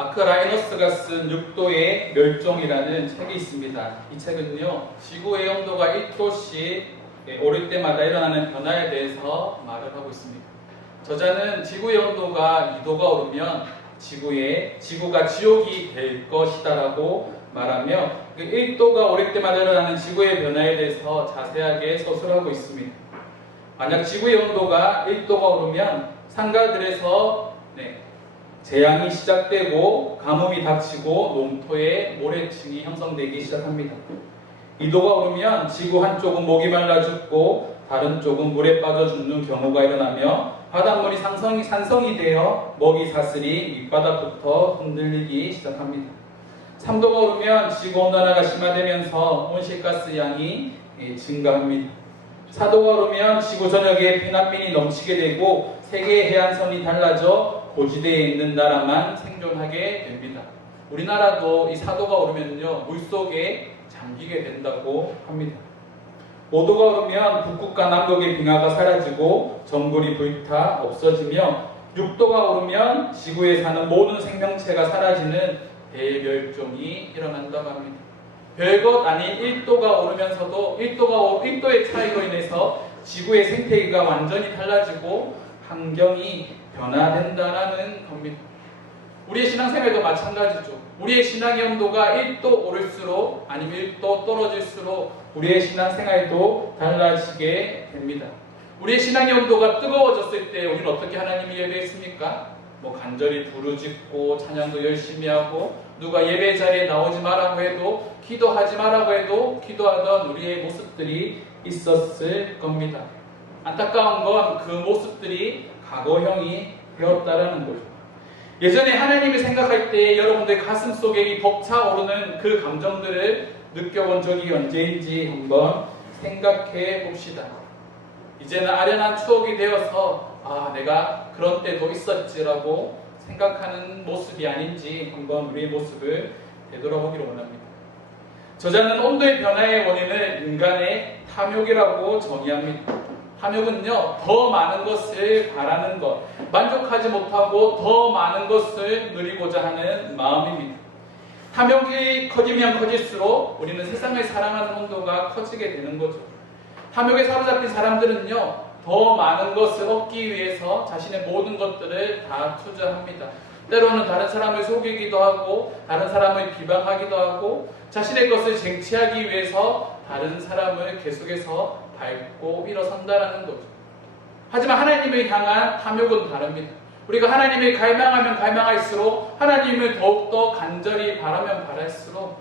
마크 라이너스가 쓴 6도의 멸종이라는 책이 있습니다. 이 책은요, 지구의 온도가 1도씩 오를 때마다 일어나는 변화에 대해서 말을 하고 있습니다. 저자는 지구의 온도가 2도가 오르면 지구가 지옥이 될 것이다라고 말하며 1도가 오를 때마다 일어나는 지구의 변화에 대해서 자세하게 서술하고 있습니다. 만약 지구의 온도가 1도가 오르면 상가들에서 재앙이 시작되고 가뭄이 닥치고 농토에 모래층이 형성되기 시작합니다. 2도가 오르면 지구 한쪽은 목이 말라 죽고 다른 쪽은 물에 빠져 죽는 경우가 일어나며 바닷물이 산성이 되어 먹이 사슬이 밑바닥부터 흔들리기 시작합니다. 3도가 오르면 지구 온난화가 심화되면서 온실가스 양이 증가합니다. 4도가 오르면 지구 전역에 피난민이 넘치게 되고 세계의 해안선이 달라져 고지대에 있는 나라만 생존하게 됩니다. 우리나라도 이 4도가 오르면요, 물속에 잠기게 된다고 합니다. 5도가 오르면 북극과 남극의 빙하가 사라지고 정글이 불타 없어지며 6도가 오르면 지구에 사는 모든 생명체가 사라지는 대멸종이 일어난다고 합니다. 별것 아닌 1도가 오르면서도 1도의 차이로 인해서 지구의 생태계가 완전히 달라지고 환경이 변화된다라는 겁니다. 우리의 신앙생활도 마찬가지죠. 우리의 신앙의 온도가 1도 오를수록 아니면 1도 떨어질수록 우리의 신앙생활도 달라지게 됩니다. 우리의 신앙의 온도가 뜨거워졌을 때 우리는 어떻게 하나님을 예배했습니까? 간절히 부르짖고 찬양도 열심히 하고 누가 예배 자리에 나오지 말라고 해도 기도하지 말라고 해도 기도하던 우리의 모습들이 있었을 겁니다. 안타까운 건 그 모습들이 과거형이 되었다라는 거죠. 예전에 하나님을 생각할 때 여러분들 가슴 속에 이 벅차오르는 그 감정들을 느껴본 적이 언제인지 한번 생각해 봅시다. 이제는 아련한 추억이 되어서 내가 그런 때도 있었지라고 생각하는 모습이 아닌지 한번 우리의 모습을 되돌아보기를 원합니다. 저자는 온도의 변화의 원인을 인간의 탐욕이라고 정의합니다. 탐욕은요, 더 많은 것을 바라는 것, 만족하지 못하고 더 많은 것을 누리고자 하는 마음입니다. 탐욕이 커지면 커질수록 우리는 세상을 사랑하는 온도가 커지게 되는 거죠. 탐욕에 사로잡힌 사람들은요, 더 많은 것을 얻기 위해서 자신의 모든 것들을 다 투자합니다. 때로는 다른 사람을 속이기도 하고 다른 사람을 비방하기도 하고 자신의 것을 쟁취하기 위해서 다른 사람을 계속해서 밟고 일어선다라는 거죠. 하지만 하나님을 향한 탐욕은 다릅니다. 우리가 하나님을 갈망하면 갈망할수록 하나님을 더욱더 간절히 바라면 바랄수록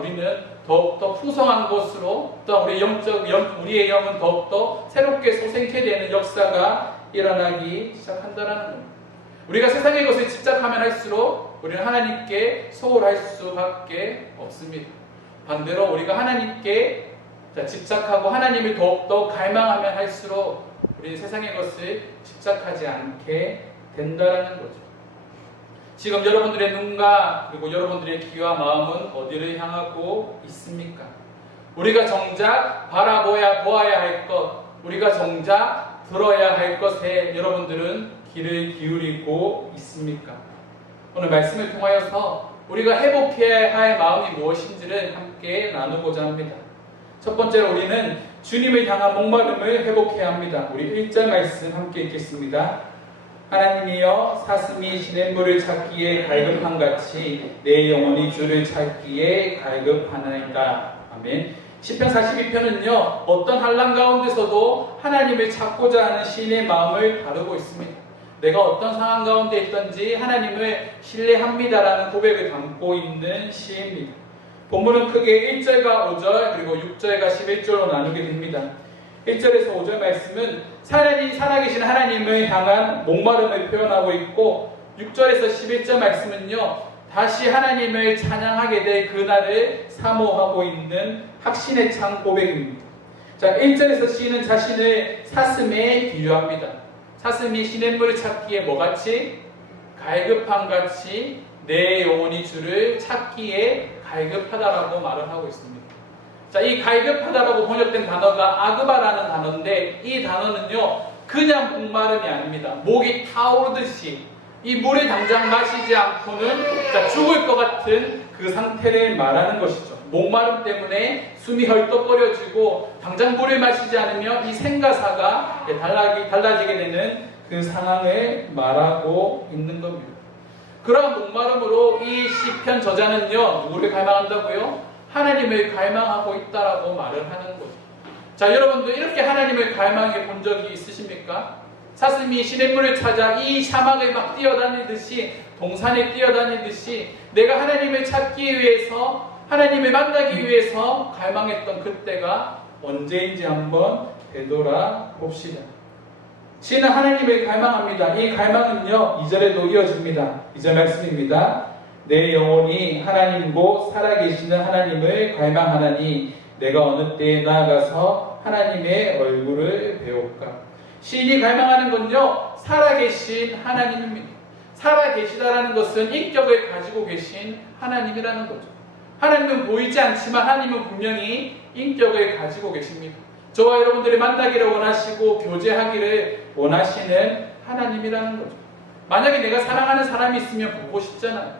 우리는 더욱더 풍성한 것으로 또 우리의 영은 더욱더 새롭게 소생케 되는 역사가 일어나기 시작한다라는 겁니다. 우리가 세상의 것을 집착하면 할수록 우리는 하나님께 소홀할 수밖에 없습니다. 반대로 우리가 하나님께 집착하고 하나님을 더욱더 갈망하면 할수록 우리는 세상의 것을 집착하지 않게 된다라는 거죠. 지금 여러분들의 눈과 그리고 여러분들의 귀와 마음은 어디를 향하고 있습니까? 우리가 정작 보아야 할 것, 우리가 정작 들어야 할 것에 여러분들은 귀를 기울이고 있습니까? 오늘 말씀을 통하여서 우리가 회복해야 할 마음이 무엇인지를 함께 나누고자 합니다. 첫 번째로 우리는 주님을 향한 목마름을 회복해야 합니다. 우리 1절 말씀 함께 읽겠습니다. 하나님이여 사슴이 시냇물을 찾기에 갈급한같이 내 영혼이 주를 찾기에 갈급하나이다. 아멘. 시편 42편은요, 어떤 환난 가운데서도 하나님을 찾고자 하는 시인의 마음을 다루고 있습니다. 내가 어떤 상황 가운데 있든지 하나님을 신뢰합니다라는 고백을 담고 있는 시입니다. 본문은 크게 1절과 5절 그리고 6절과 11절로 나누게 됩니다. 1절에서 5절 말씀은 살아계신 하나님을 향한 목마름을 표현하고 있고 6절에서 11절 말씀은요, 다시 하나님을 찬양하게 될 그날을 사모하고 있는 확신의 찬 고백입니다. 1절에서 시인은 자신을 사슴에 비유합니다. 사슴이 시냇물을 찾기에 뭐같이? 갈급함같이 내 영혼이 주를 찾기에 갈급하다라고 말을 하고 있습니다. 이 갈급하다라고 번역된 단어가 아그바라는 단어인데 이 단어는요, 그냥 목마름이 아닙니다. 목이 타오르듯이 이 물을 당장 마시지 않고는 죽을 것 같은 그 상태를 말하는 것이죠. 목마름 때문에 숨이 헐떡거려지고 당장 물을 마시지 않으면 이 생가사가 달라지게 되는 그 상황을 말하고 있는 겁니다. 그러한 목마름으로 이 시편 저자는요, 누구를 갈망한다고요? 하나님을 갈망하고 있다라고 말을 하는 거죠. 자, 여러분도 이렇게 하나님을 갈망해 본 적이 있으십니까? 사슴이 시냇물을 찾아 이 사막을 막 뛰어다니듯이, 동산에 뛰어다니듯이 내가 하나님을 찾기 위해서, 하나님을 만나기 위해서 갈망했던 그때가 언제인지 한번 되돌아 봅시다. 시는 하나님을 갈망합니다. 이 갈망은요, 2절에도 이어집니다. 2절 말씀입니다. 내 영혼이 하나님고 살아계시는 하나님을 갈망하나니 내가 어느 때에 나아가서 하나님의 얼굴을 배울까. 시인이 갈망하는 건요, 살아계신 하나님입니다. 살아계시다라는 것은 인격을 가지고 계신 하나님이라는 거죠. 하나님은 보이지 않지만 하나님은 분명히 인격을 가지고 계십니다. 저와 여러분들이 만나기를 원하시고 교제하기를 원하시는 하나님이라는 거죠. 만약에 내가 사랑하는 사람이 있으면 보고 싶잖아요.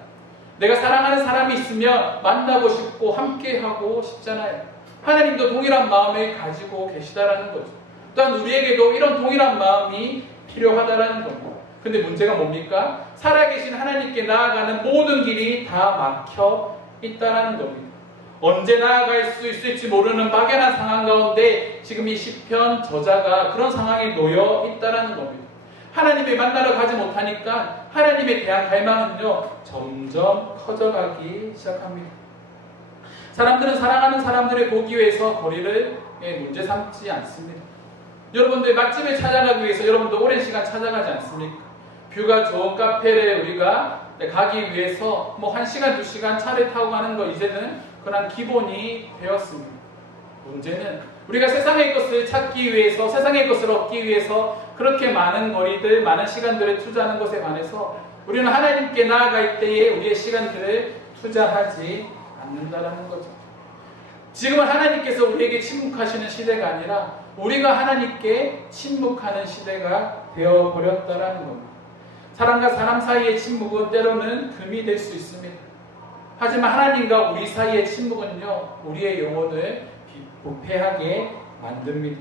내가 사랑하는 사람이 있으면 만나고 싶고 함께하고 싶잖아요. 하나님도 동일한 마음을 가지고 계시다라는 거죠. 또한 우리에게도 이런 동일한 마음이 필요하다라는 겁니다. 근데 문제가 뭡니까? 살아계신 하나님께 나아가는 모든 길이 다 막혀 있다라는 겁니다. 언제 나아갈 수 있을지 모르는 막연한 상황 가운데 지금 이 시편 저자가 그런 상황에 놓여 있다라는 겁니다. 하나님을 만나러 가지 못하니까 하나님에 대한 갈망은요, 점점 커져가기 시작합니다. 사람들은 사랑하는 사람들을 보기 위해서 거리를 문제 삼지 않습니다. 여러분들 맛집을 찾아가기 위해서 여러분도 오랜 시간 찾아가지 않습니까? 뷰가 좋은 카페를 우리가 가기 위해서 뭐 1시간, 2시간 차를 타고 가는 거 이제는 그런 기본이 되었습니다. 문제는 우리가 세상의 것을 찾기 위해서, 세상의 것을 얻기 위해서 그렇게 많은 거리들, 많은 시간들을 투자하는 것에 반해서 우리는 하나님께 나아갈 때에 우리의 시간들을 투자하지 않는다라는 거죠. 지금은 하나님께서 우리에게 침묵하시는 시대가 아니라 우리가 하나님께 침묵하는 시대가 되어버렸다라는 겁니다. 사람과 사람 사이의 침묵은 때로는 금이 될 수 있습니다. 하지만 하나님과 우리 사이의 침묵은요, 우리의 영혼을 부패하게 만듭니다.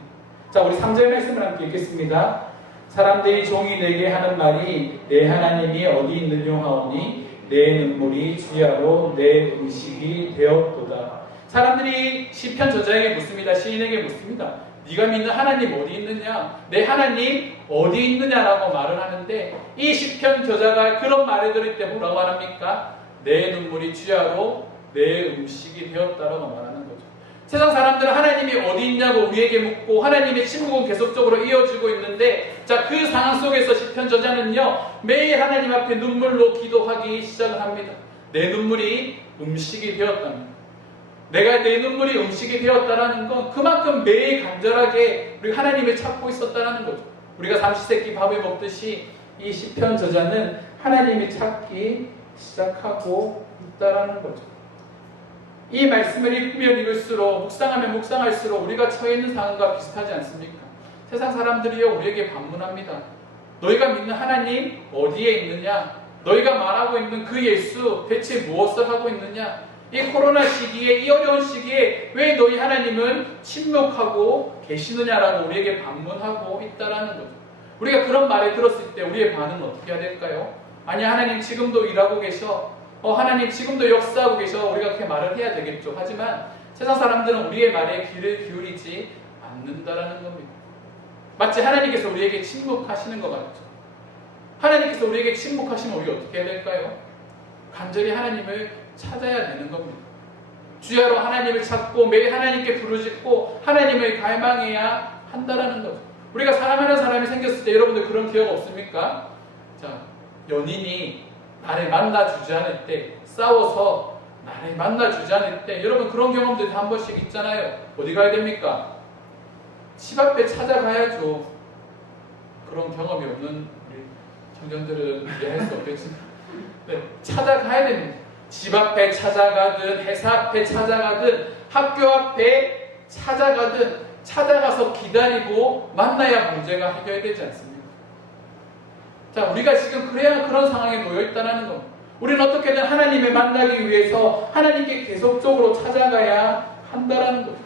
자, 우리 3절 말씀을 함께 읽겠습니다. 사람들이 종이 내게 하는 말이 내 하나님이 어디 있느냐 하오니 내 눈물이 주야로 내 음식이 되었도다. 사람들이 시편 저자에게 묻습니다. 시인에게 묻습니다. 네가 믿는 하나님 어디 있느냐? 내 하나님 어디 있느냐라고 말을 하는데 이 시편 저자가 그런 말을 들을 때 뭐라고 말합니까? 내 눈물이 주야로 내 음식이 되었다라고 말하는 거죠. 세상 사람들은 하나님이 어디 있냐고 우리에게 묻고 하나님의 침묵은 계속적으로 이어지고 있는데, 자, 그 상황 속에서 시편 저자는요, 매일 하나님 앞에 눈물로 기도하기 시작을 합니다. 내 눈물이 음식이 되었답니다. 내가 내 눈물이 음식이 되었다라는 건 그만큼 매일 간절하게 우리 하나님을 찾고 있었다라는 거죠. 우리가 삼시세끼 밥을 먹듯이 이 시편 저자는 하나님을 찾기 시작하고 있다라는 거죠. 이 말씀을 읽으면 읽을수록, 묵상하면 묵상할수록 우리가 처해 있는 상황과 비슷하지 않습니까? 세상 사람들이요, 우리에게 반문합니다. 너희가 믿는 하나님 어디에 있느냐? 너희가 말하고 있는 그 예수 대체 무엇을 하고 있느냐? 이 코로나 시기에, 이 어려운 시기에 왜 너희 하나님은 침묵하고 계시느냐라고 우리에게 반문하고 있다라는 거죠. 우리가 그런 말을 들었을 때 우리의 반응은 어떻게 해야 될까요? 아니, 하나님 지금도 일하고 계셔. 하나님 지금도 역사하고 계셔. 우리가 그렇게 말을 해야 되겠죠. 하지만 세상 사람들은 우리의 말에 귀를 기울이지 않는다라는 겁니다. 마치 하나님께서 우리에게 침묵하시는 것 같죠. 하나님께서 우리에게 침묵하시면 우리 어떻게 해야 될까요? 간절히 하나님을 찾아야 되는 겁니다. 주야로 하나님을 찾고 매일 하나님께 부르짖고 하나님을 갈망해야 한다라는 거죠. 우리가 사랑하는 사람이 생겼을 때 여러분들 그런 기억 없습니까? 자, 연인이 나를 만나주지 않을 때, 싸워서 나를 만나주지 않을 때, 여러분 그런 경험들 한 번씩 있잖아요. 어디 가야 됩니까? 집 앞에 찾아가야죠. 그런 경험이 없는 우리 청년들은 이해할 수 없겠지만, 네, 찾아가야 됩니다. 집 앞에 찾아가든, 회사 앞에 찾아가든, 학교 앞에 찾아가든, 찾아가서 기다리고 만나야 문제가 해결되지 않습니까? 자, 우리가 지금 그런 상황에 놓여 있다는 겁니다. 우리는 어떻게든 하나님을 만나기 위해서 하나님께 계속적으로 찾아가야 한다는 거죠.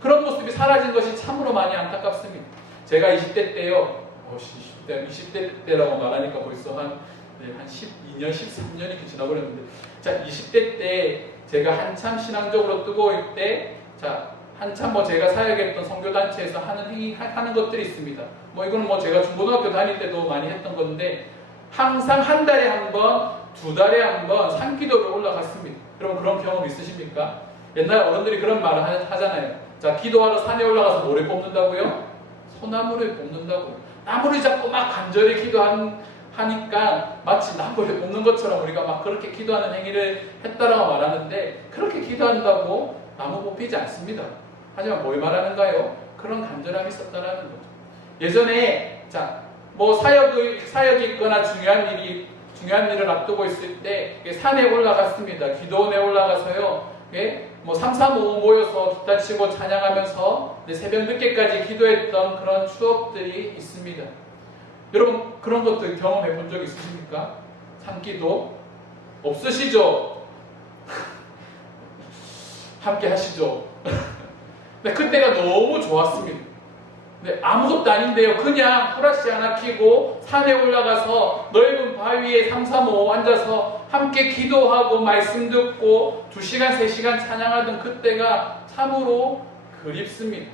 그런 모습이 사라진 것이 참으로 많이 안타깝습니다. 제가 20대 때요, 20대 때라고 말하니까 벌써 한 12년, 13년이 이렇게 지나버렸는데, 자, 20대 때 제가 한참 신앙적으로 뜨거울 때, 자, 한참 제가 사역했던 선교단체에서 하는 것들이 있습니다. 이거는 제가 중고등학교 다닐 때도 많이 했던 건데, 항상 한 달에 한 번, 두 달에 한 번 산기도를 올라갔습니다. 여러분 그런 경험 있으십니까? 옛날 어른들이 그런 말을 하잖아요. 자, 기도하러 산에 올라가서 뭐를 뽑는다고요? 소나무를 뽑는다고요. 나무를 잡고 막 간절히 기도하니까 마치 나무를 뽑는 것처럼 우리가 막 그렇게 기도하는 행위를 했다라고 말하는데, 그렇게 기도한다고 나무 뽑히지 않습니다. 하지만 뭘 말하는가요? 그런 간절함이 있었다라는 거죠. 예전에 자, 사역이 있거나 중요한 일을 앞두고 있을 때 산에 올라갔습니다. 기도원에 올라가서요. 3, 4, 5 모여서 기타 치고 찬양하면서 새벽 늦게까지 기도했던 그런 추억들이 있습니다. 여러분 그런 것들 경험해 본 적 있으십니까? 산기도 없으시죠? 함께 하시죠. 근데 그때가 너무 좋았습니다. 아무것도 아닌데요. 그냥 후라시 하나 켜고 산에 올라가서 넓은 바위에 3, 4, 5 앉아서 함께 기도하고 말씀 듣고 2시간, 3시간 찬양하던 그때가 참으로 그립습니다.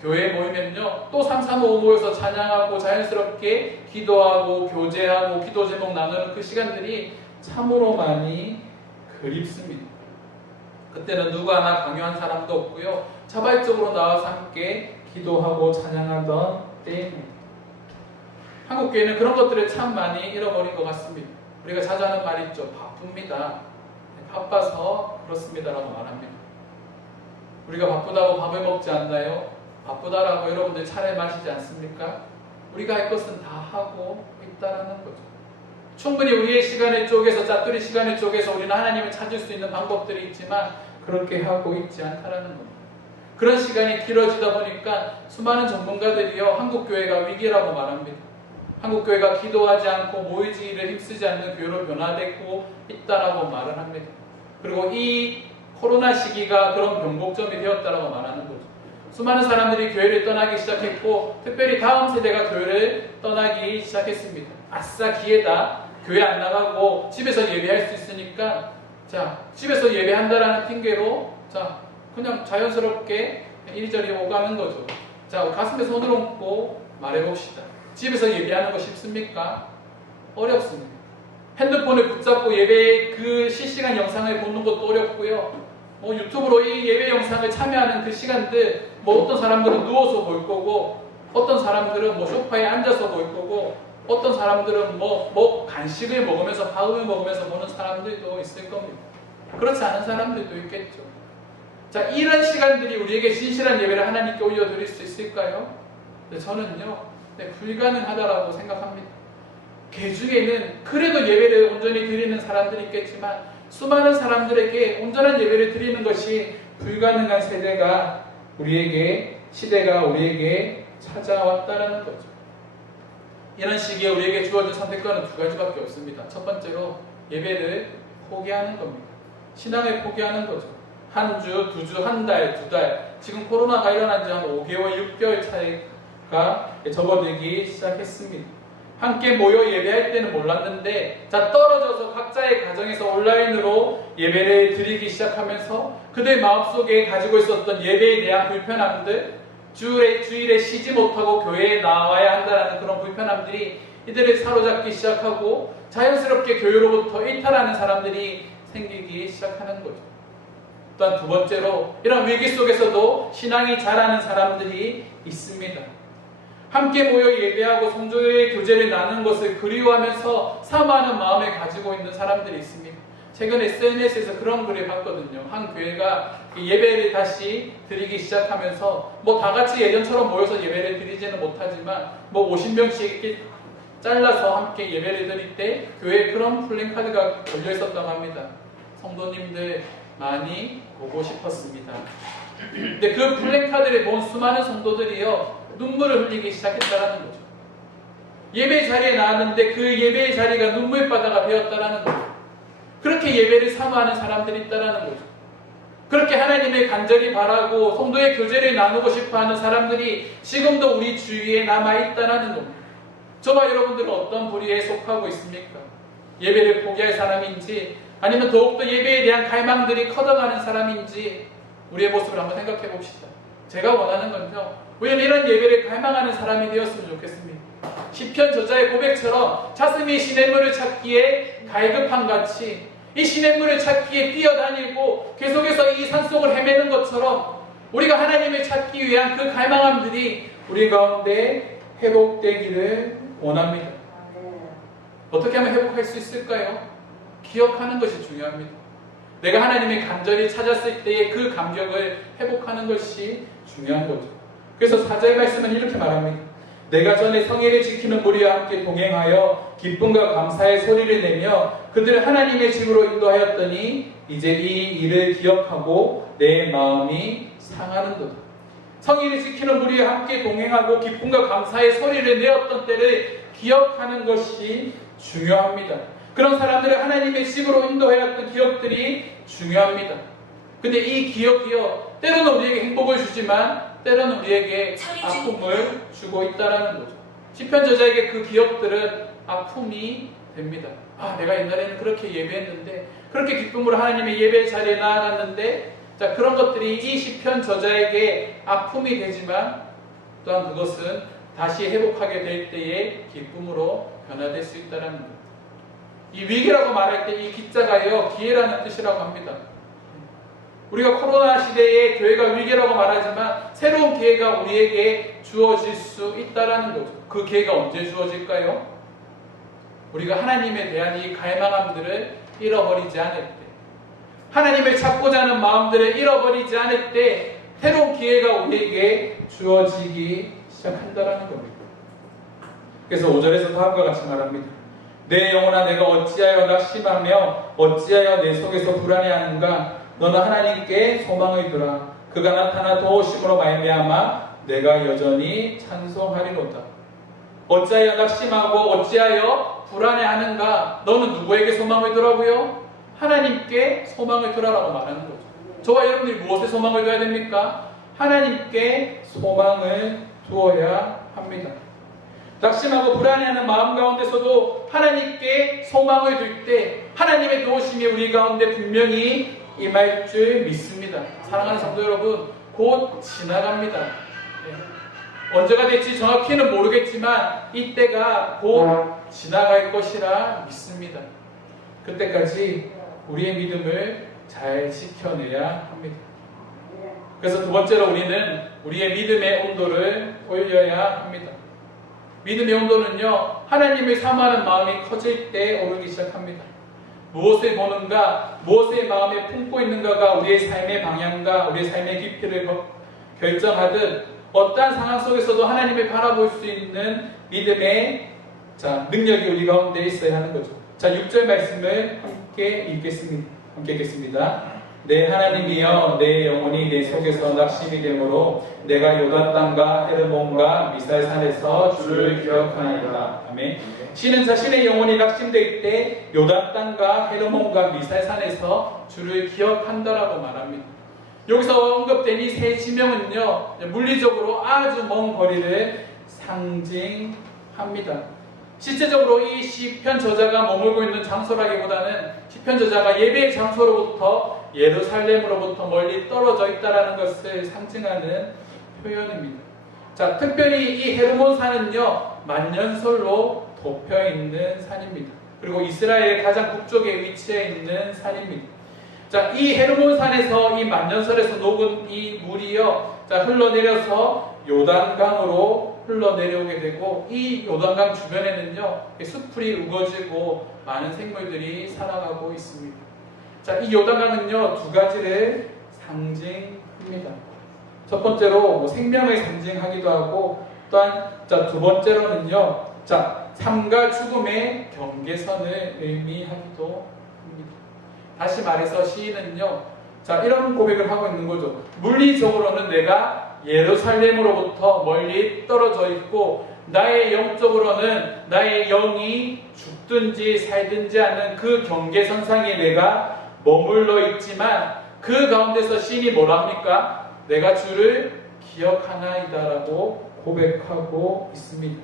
교회에 모이면요, 또 3, 4, 5 모여서 찬양하고 자연스럽게 기도하고 교제하고 기도 제목 나누는 그 시간들이 참으로 많이 그립습니다. 그때는 누구 하나 강요한 사람도 없고요, 자발적으로 나와서 함께 기도하고 찬양하던 때입니다. 한국교회는 그런 것들을 참 많이 잃어버린 것 같습니다. 우리가 자주 하는 말이 있죠. 바쁩니다. 바빠서 그렇습니다라고 말합니다. 우리가 바쁘다고 밥을 먹지 않나요? 바쁘다라고 여러분들 차를 마시지 않습니까? 우리가 할 것은 다 하고 있다라는 거죠. 충분히 우리의 시간을 쪼개서, 짜투리 시간을 쪼개서 우리는 하나님을 찾을 수 있는 방법들이 있지만 그렇게 하고 있지 않다라는 겁니다. 그런 시간이 길어지다 보니까 수많은 전문가들이요, 한국교회가 위기라고 말합니다. 한국교회가 기도하지 않고 모이지를 힘쓰지 않는 교회로 변화되고 있다라고 말을 합니다. 그리고 이 코로나 시기가 그런 변곡점이 되었다라고 말하는 거죠. 수많은 사람들이 교회를 떠나기 시작했고, 특별히 다음 세대가 교회를 떠나기 시작했습니다. 아싸 기회다. 교회 안 나가고 집에서 예배할 수 있으니까, 자, 집에서 예배한다라는 핑계로, 자, 그냥 자연스럽게 이리저리 오가는 거죠. 자, 가슴에 손을 얹고 말해봅시다. 집에서 예배하는 거 쉽습니까? 어렵습니다. 핸드폰을 붙잡고 예배의 그 실시간 영상을 보는 것도 어렵고요. 유튜브로 이 예배 영상을 참여하는 그 시간들, 어떤 사람들은 누워서 볼 거고, 어떤 사람들은 소파에 앉아서 볼 거고, 어떤 사람들은 간식을 먹으면서, 밥을 먹으면서 보는 사람들도 있을 겁니다. 그렇지 않은 사람들도 있겠죠. 자, 이런 시간들이 우리에게 진실한 예배를 하나님께 올려드릴 수 있을까요? 저는요, 불가능하다라고 생각합니다. 개 중에는 그래도 예배를 온전히 드리는 사람들이 있겠지만, 수많은 사람들에게 온전한 예배를 드리는 것이 불가능한 시대가 우리에게 찾아왔다라는 거죠. 이런 시기에 우리에게 주어진 선택권은 두 가지밖에 없습니다. 첫 번째로 예배를 포기하는 겁니다. 신앙을 포기하는 거죠. 한 주, 두 주, 한 달, 두 달. 지금 코로나가 일어난 지 한 5개월, 6개월 차이가 접어들기 시작했습니다. 함께 모여 예배할 때는 몰랐는데, 자, 떨어져서 각자의 가정에서 온라인으로 예배를 드리기 시작하면서 그들 마음속에 가지고 있었던 예배에 대한 불편함들, 주일에 쉬지 못하고 교회에 나와야 한다는 그런 불편함들이 이들을 사로잡기 시작하고 자연스럽게 교회로부터 이탈하는 사람들이 생기기 시작하는 거죠. 또한 두 번째로, 이런 위기 속에서도 신앙이 자라는 사람들이 있습니다. 함께 모여 예배하고 성도의 교제를 나누는 것을 그리워하면서 사모하는 마음을 가지고 있는 사람들이 있습니다. 최근에 SNS에서 그런 글을 봤거든요. 한 교회가 예배를 다시 드리기 시작하면서 다 같이 예전처럼 모여서 예배를 드리지는 못하지만 50명씩 이렇게 잘라서 함께 예배를 드릴 때 교회에 그런 플랜카드가 걸려 있었다고 합니다. 성도님들 많이 보고 싶었습니다. 근데 그 플랜카드를 본 수많은 성도들이요, 눈물을 흘리기 시작했다는 거죠. 예배 자리에 나왔는데 그 예배의 자리가 눈물바다가 되었다라는 거죠. 그렇게 예배를 사모하는 사람들이 있다라는 거죠. 그렇게 하나님을 간절히 바라고 성도의 교제를 나누고 싶어하는 사람들이 지금도 우리 주위에 남아있다라는 겁니다. 저와 여러분들은 어떤 부류에 속하고 있습니까? 예배를 포기할 사람인지 아니면 더욱더 예배에 대한 갈망들이 커져가는 사람인지 우리의 모습을 한번 생각해 봅시다. 제가 원하는 건요, 우리는 이런 예배를 갈망하는 사람이 되었으면 좋겠습니다. 시편 저자의 고백처럼 사슴이 시냇물을 찾기에 갈급한 같이 이 시냇물을 찾기에 뛰어다니고 계속해서 이 산속을 헤매는 것처럼 우리가 하나님을 찾기 위한 그 갈망함들이 우리 가운데 회복되기를 원합니다. 어떻게 하면 회복할 수 있을까요? 기억하는 것이 중요합니다. 내가 하나님을 간절히 찾았을 때의 그 감격을 회복하는 것이 중요한 거죠. 그래서 4절 말씀은 이렇게 말합니다. 내가 전에 성회를 지키는 무리와 함께 동행하여 기쁨과 감사의 소리를 내며 그들을 하나님의 집으로 인도하였더니 이제 이 일을 기억하고 내 마음이 상하는도다. 성회를 지키는 무리와 함께 동행하고 기쁨과 감사의 소리를 내었던 때를 기억하는 것이 중요합니다. 그런 사람들을 하나님의 집으로 인도하였던 기억들이 중요합니다. 근데 이 기억이요, 때로는 우리에게 행복을 주지만 때로는 우리에게 아픔을 주고 있다는 거죠. 시편 저자에게 그 기억들은 아픔이 됩니다. 아, 내가 옛날에는 그렇게 예배했는데, 그렇게 기쁨으로 하나님의 예배 자리에 나아갔는데, 자, 그런 것들이 이 시편 저자에게 아픔이 되지만 또한 그것은 다시 회복하게 될 때의 기쁨으로 변화될 수 있다는 거예요. 이 위기라고 말할 때 이 기자가요, 기회라는 뜻이라고 합니다. 우리가 코로나 시대에 교회가 위기라고 말하지만 새로운 기회가 우리에게 주어질 수 있다는 거죠. 그 기회가 언제 주어질까요? 우리가 하나님에 대한 이 갈망함들을 잃어버리지 않을 때, 하나님을 찾고자 하는 마음들을 잃어버리지 않을 때 새로운 기회가 우리에게 주어지기 시작한다는 겁니다. 그래서 5절에서 다음과 같이 말합니다. 내 영혼아, 내가 어찌하여 낙심하며 어찌하여 내 속에서 불안해하는가? 너는 하나님께 소망을 두라. 그가 나타나 도우심으로 말미암아 내가 여전히 찬송하리로다. 어찌하여 낙심하고 어찌하여 불안해하는가? 너는 누구에게 소망을 두라고요? 하나님께 소망을 두라라고 말하는 거죠. 저와 여러분들이 무엇에 소망을 둬야 됩니까? 하나님께 소망을 두어야 합니다. 낙심하고 불안해하는 마음 가운데서도 하나님께 소망을 둘 때 하나님의 도우심이 우리 가운데 분명히 임할 줄 믿습니다. 사랑하는 성도 여러분, 곧 지나갑니다. 네. 언제가 될지 정확히는 모르겠지만 이때가 곧 지나갈 것이라 믿습니다. 그때까지 우리의 믿음을 잘 지켜내야 합니다. 그래서 두 번째로 우리는 우리의 믿음의 온도를 올려야 합니다. 믿음의 온도는요, 하나님을 사모하는 마음이 커질 때 오르기 시작합니다. 무엇을 보는가, 무엇을 마음에 품고 있는가가 우리의 삶의 방향과 우리의 삶의 깊이를 결정하듯 어떠한 상황 속에서도 하나님을 바라볼 수 있는 믿음의 능력이 우리 가운데 있어야 하는 거죠. 자, 6절 말씀을 함께 읽겠습니다. 내 하나님이여, 내 영혼이 내 속에서 낙심이 되므로 내가 요단 땅과 헤르몬과 미살산에서 주를 기억하니라. 아멘. 시는 자신의 영혼이 낙심될 때 요단 땅과 헤르몬과 미살산에서 주를 기억한다라고 말합니다. 여기서 언급된 이 세 지명은요, 물리적으로 아주 먼 거리를 상징합니다. 실제적으로 이 시편 저자가 머물고 있는 장소라기보다는 시편 저자가 예배의 장소로부터 예루살렘으로부터 멀리 떨어져 있다는 것을 상징하는 표현입니다. 자, 특별히 이 헤르몬 산은요, 만년설로 덮여 있는 산입니다. 그리고 이스라엘의 가장 북쪽에 위치해 있는 산입니다. 자, 이 헤르몬 산에서 이 만년설에서 녹은 이 물이요, 자, 흘러내려서 요단강으로 흘러내려오게 되고, 이 요단강 주변에는요, 숲풀이 우거지고 많은 생물들이 살아가고 있습니다. 자, 이 요단강은요, 두 가지를 상징합니다. 첫 번째로 생명을 상징하기도 하고, 또한 두 번째로는요, 삶과 죽음의 경계선을 의미하기도 합니다. 다시 말해서 시인은요, 이런 고백을 하고 있는 거죠. 물리적으로는 내가 예루살렘으로부터 멀리 떨어져 있고 나의 영적으로는 나의 영이 죽든지 살든지 하는 그 경계선상에 내가 머물러 있지만 그 가운데서 신이 뭐랍니까? 내가 주를 기억하나이다라고 고백하고 있습니다.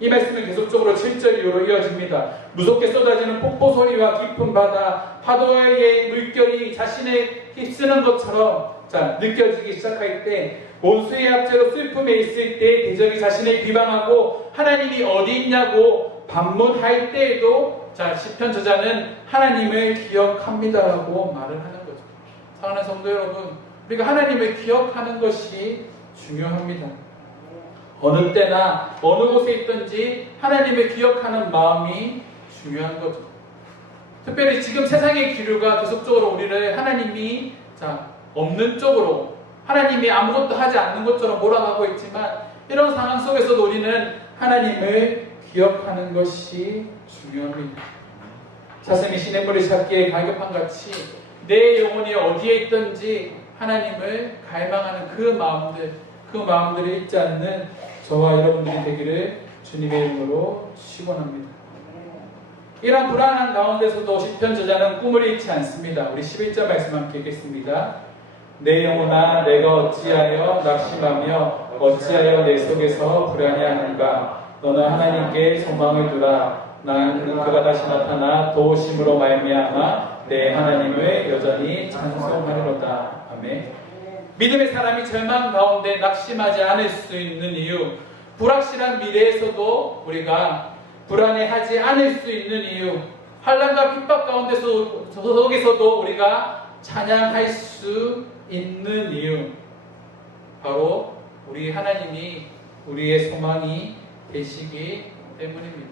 이 말씀은 계속적으로 7절 이후로 이어집니다. 무섭게 쏟아지는 폭포 소리와 깊은 바다, 파도의 물결이 자신에 휩쓰는 것처럼 느껴지기 시작할 때, 원수의 압제로 슬픔에 있을 때 대적이 자신을 비방하고 하나님이 어디 있냐고 반문할 때에도 시편 저자는 하나님을 기억합니다라고 말을 하는 거죠. 사랑하는 성도 여러분, 우리가 하나님을 기억하는 것이 중요합니다. 어느 때나 어느 곳에 있든지 하나님을 기억하는 마음이 중요한 거죠. 특별히 지금 세상의 기류가 계속적으로 우리를 하나님이 없는 쪽으로, 하나님이 아무것도 하지 않는 것처럼 몰아가고 있지만, 이런 상황 속에서도 우리는 하나님을 기억하는 것이 중요합니다. 사슴이 시냇물을 찾기에 갈급한 같이 내 영혼이 어디에 있든지 하나님을 갈망하는 그 마음들을 잊지 않는 저와 여러분들이 되기를 주님의 이름으로 축원합니다. 이런 불안한 가운데서도 시편 저자는 꿈을 잃지 않습니다. 우리 11절 말씀 함께 읽겠습니다. 내 영혼아, 내가 어찌하여 낙심하며 어찌하여 내 속에서 불안해하는가? 너는 하나님께 소망을 두라. 난 그가 다시 나타나 도우심으로 말미암아 내 하나님을 여전히 찬송하리로다. 아멘. 믿음의 사람이 절망 가운데 낙심하지 않을 수 있는 이유, 불확실한 미래에서도 우리가 불안해하지 않을 수 있는 이유, 환난과 핍박 속에서도 우리가 찬양할 수 있는 이유, 바로 우리 하나님이 우리의 소망이 되시기 때문입니다.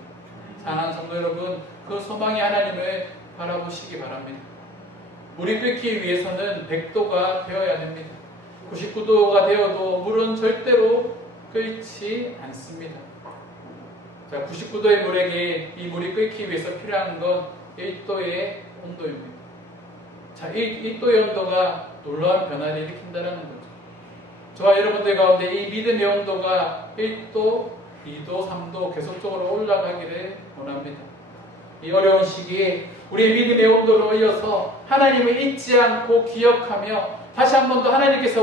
사랑하는 성도 여러분, 그 소망의 하나님을 바라보시기 바랍니다. 물이 끓기 위해서는 100도가 되어야 됩니다. 99도가 되어도 물은 절대로 끓지 않습니다. 99도의 물에게 이 물이 끓기 위해서 필요한 건 1도의 온도입니다. 1도의 온도가 놀라운 변화를 일으킨다는 거죠. 저와 여러분들 가운데 이 믿음의 온도가 1도, 2도, 3도 계속적으로 올라가기를 원합니다. 이 어려운 시기에 우리의 믿음의 온도를 올려서 하나님을 잊지 않고 기억하며 다시 한 번 더 하나님께서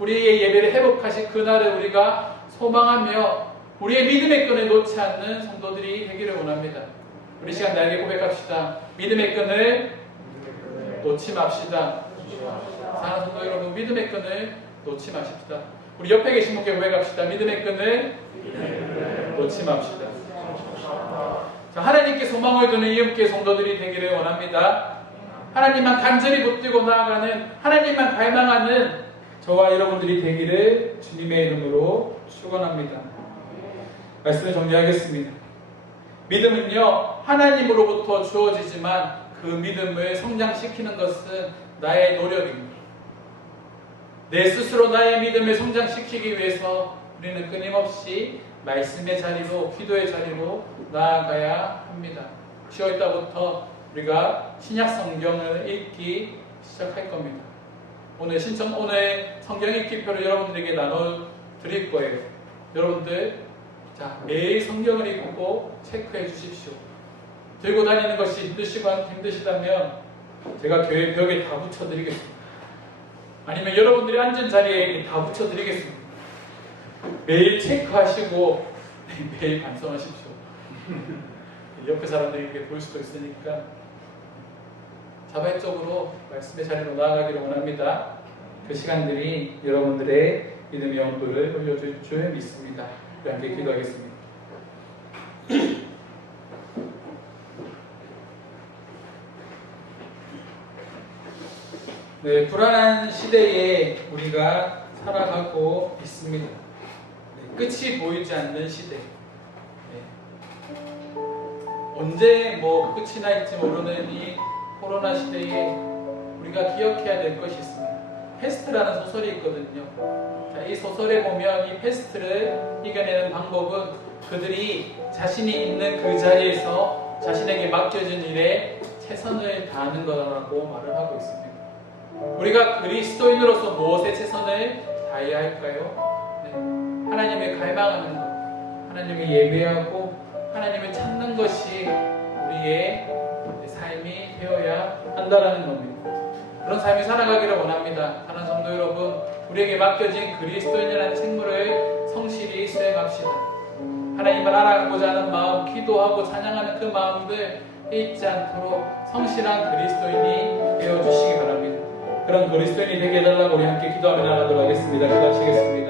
우리의 예배를 회복하신 그날을 우리가 소망하며 우리의 믿음의 끈을 놓지 않는 성도들이 되기를 원합니다. 우리 시간 날개 고백합시다. 믿음의 끈을 놓지 맙시다. 사랑하는 성도 여러분, 믿음의 끈을 놓지 마십시다. 우리 옆에 계신 분께 고백합시다. 믿음의 끈을 놓지 맙시다. 하나님께 소망을 두는 이음께 성도들이 되기를 원합니다. 하나님만 간절히 붙들고 나아가는, 하나님만 갈망하는 저와 여러분들이 되기를 주님의 이름으로 축원합니다. 말씀을 정리하겠습니다. 믿음은요, 하나님으로부터 주어지지만 그 믿음을 성장시키는 것은 나의 노력입니다. 내 스스로 나의 믿음을 성장시키기 위해서 우리는 끊임없이 말씀의 자리로, 기도의 자리로 나아가야 합니다. 10월달부터 우리가 신약 성경을 읽기 시작할 겁니다. 오늘 성경 읽기표를 여러분들에게 나눠 드릴 거예요. 여러분들, 매일 성경을 읽고 체크해 주십시오. 들고 다니는 것이 힘드시다면 제가 교회 벽에 다 붙여드리겠습니다. 아니면 여러분들이 앉은 자리에 다 붙여드리겠습니다. 매일 체크하시고 매일 반성하십시오. 옆에 사람들에게 보일 수도 있으니까 자발적으로 말씀의 자리로 나아가기를 원합니다. 그 시간들이 여러분들의 믿음의 온도를 올려줄 줄 믿습니다. 우리 함께 기도하겠습니다. 네, 불안한 시대에 우리가 살아가고 있습니다. 네, 끝이 보이지 않는 시대. 네. 언제 끝이 날지 모르는 이 코로나 시대에 우리가 기억해야 될 것이 있습니다. 패스트라는 소설이 있거든요. 이 소설에 보면 이 패스트를 이겨내는 방법은 그들이 자신이 있는 그 자리에서 자신에게 맡겨진 일에 최선을 다하는 거라고 말을 하고 있습니다. 우리가 그리스도인으로서 무엇에 최선을 다해야 할까요? 네. 하나님을 갈망하는 것, 하나님을 예배하고 하나님을 찾는 것이 우리의 삶이 되어야 한다라는 겁니다. 그런 삶이 살아가기를 원합니다. 사랑하는 성도 여러분, 우리에게 맡겨진 그리스도인이라는 책무를 성실히 수행합시다. 하나님을 알아가고자 하는 마음, 기도하고 찬양하는 그 마음들 잊지 않도록 성실한 그리스도인이 되어주시기 바랍니다. 그런 그리스도인이 되게 해달라고 우리 함께 기도하며 나가도록 하겠습니다. 기도하시겠습니다.